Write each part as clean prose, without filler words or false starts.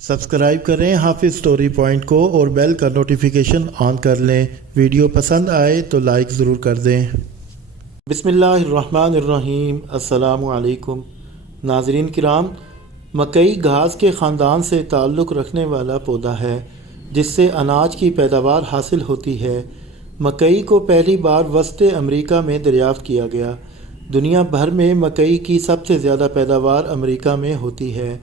Subscribe करें हाफिज़ story point को और बेल का नोटिफिकेशन ऑन कर लें। वीडियो पसंद आए तो लाइक ज़रूर कर दें। बिस्मिल्लाहिर्रहमानिर्रहीम। अस्सलामु अलैकुम नाज़रीन किराम, मकई घास के ख़ानदान से ताल्लुक़ रखने वाला पौधा है जिससे अनाज की पैदावार हासिल होती है। मकई को पहली बार वस्ते अमेरिका में दरियाफ़्त किया गया। दुनिया भर में मकई की सबसे ज़्यादा पैदावार अमेरिका में होती है,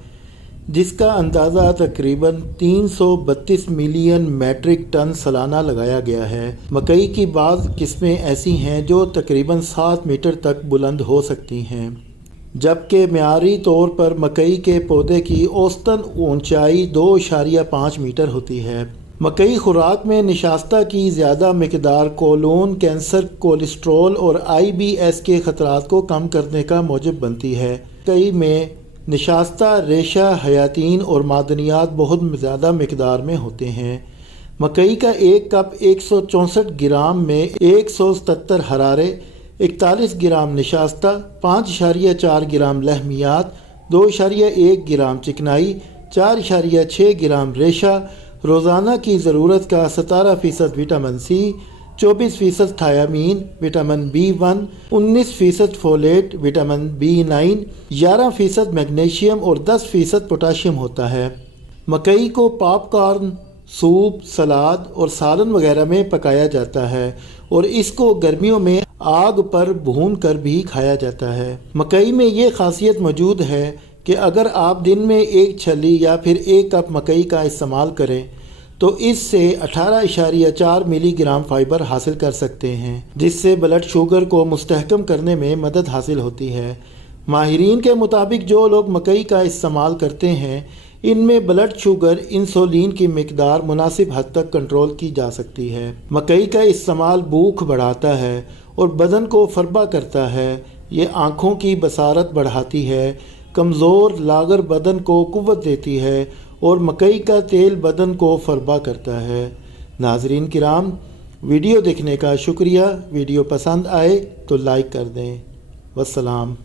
जिसका अंदाज़ा तकरीबन 332 मिलियन मैट्रिक टन सालाना लगाया गया है। मकई की बाज़ किस्में ऐसी हैं जो तकरीबन 7 मीटर तक बुलंद हो सकती हैं, जबकि मियारी तौर पर मकई के पौधे की औसतन ऊंचाई 2.5 मीटर होती है। मकई खुराक में निशास्ता की ज़्यादा मकदार कोलोन कैंसर, कोलेस्ट्रॉल और IBS के ख़तरात को कम करने का मौजब बनती है। मकई में निशास्ता, रेशा, हयातीन और मादनियात बहुत ज़्यादा मकदार में होते हैं। मकई का एक कप 164 ग्राम में 177 हरारे, 41 ग्राम निशास्ता, 5.4 ग्राम लहमियात, 2.1 ग्राम चिकनाई, 4.6 ग्राम रेशा, रोज़ाना की ज़रूरत का 17% vitamin C, 24% thiamine, vitamin B1, 19% folate, vitamin B9, 11% magnesium और 10% पोटाशियम होता है। मकई को पॉपकॉर्न, सूप, सलाद और सालन वगैरह में पकाया जाता है और इसको गर्मियों में आग पर भून कर भी खाया जाता है। मकई में ये खासियत मौजूद है कि अगर आप दिन में एक छली या फिर एक कप मकई का इस्तेमाल करें तो इससे 18.4 मिलीग्राम फाइबर हासिल कर सकते हैं, जिससे ब्लड शुगर को मुस्तहकम करने में मदद हासिल होती है। माहिरीन के मुताबिक जो लोग मकई का इस्तेमाल करते हैं, इनमें ब्लड शुगर, इंसुलिन की मिकदार मुनासिब हद तक कंट्रोल की जा सकती है। मकई का इस्तेमाल भूख बढ़ाता है और बदन को फरबा करता है। ये आँखों की बसारत बढ़ाती है, कमज़ोर लागर बदन को कुव्वत देती है और मकई का तेल बदन को फरबा करता है। नाज़रीन किराम, वीडियो देखने का शुक्रिया। वीडियो पसंद आए तो लाइक कर दें। वस्सलाम।